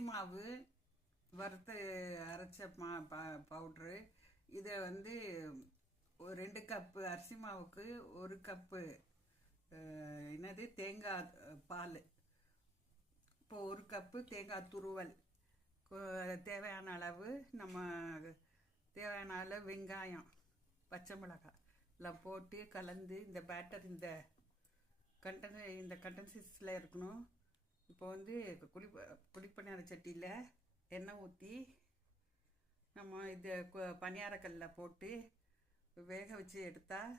அரிசி மாவு வறுத்து அரைச்ச பவுட்ரு. இதை வந்து ஒரு 2 கப்பு அரிசி மாவுக்கு 1 கப்பு என்னது தேங்காய் பால். இப்போ 1 கப்பு தேங்காய் துருவல், தேவையான அளவு தேவையான அளவு வெங்காயம், பச்சை மிளகாய் எல்லாம் போட்டு கலந்து இந்த பேட்டர் இந்த கண்டன்சிஸில் இருக்கணும். இப்போ வந்து குழிப்பணியார சட்டியில் எண்ணெய் ஊற்றி நம்ம இது பணியாரக்கல்ல போட்டு வேக வச்சு எடுத்தால்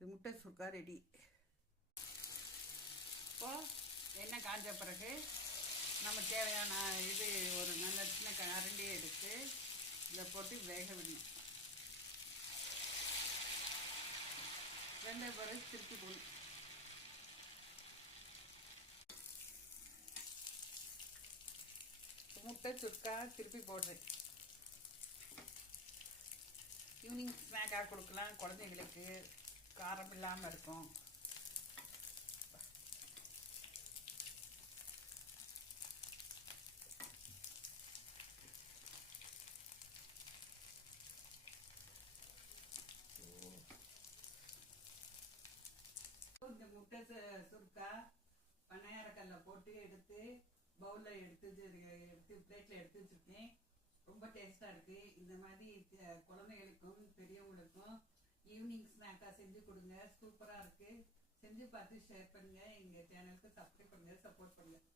முட்டை சுக்கா ரெடி. இப்போது எண்ணெய் காஞ்ச பிறகு நம்ம தேவையான இது ஒரு நல்ல சின்ன கரண்டி எடுத்து இதில் போட்டு வேக விடணும். வெந்த பிறகு திருப்பி போடணும். முட்டை சுக்கா திருப்பி போடுறேன். ஈவினிங் ஸ்நாக்காக கொடுக்கலாம், குழந்தைங்களுக்கு காரம் இல்லாமல் இருக்கும். இந்த முட்டை சுருக்கா பணியாரக்கல்ல போட்டு எடுத்து பவுலில் எடுத்து பிளேட்டில் எடுத்து வச்சுருக்கேன். ரொம்ப டேஸ்ட்டாக இருக்குது. இந்த மாதிரி குழந்தைகளுக்கும் பெரியவங்களுக்கும் ஈவினிங் ஸ்நாக்காக செஞ்சு கொடுங்க. சூப்பராக இருக்குது. செஞ்சு பார்த்து ஷேர் பண்ணுங்கள். எங்கள் சேனலுக்கு சப்ஸ்கிரைப் பண்ணுங்கள், சப்போர்ட் பண்ணுங்கள்.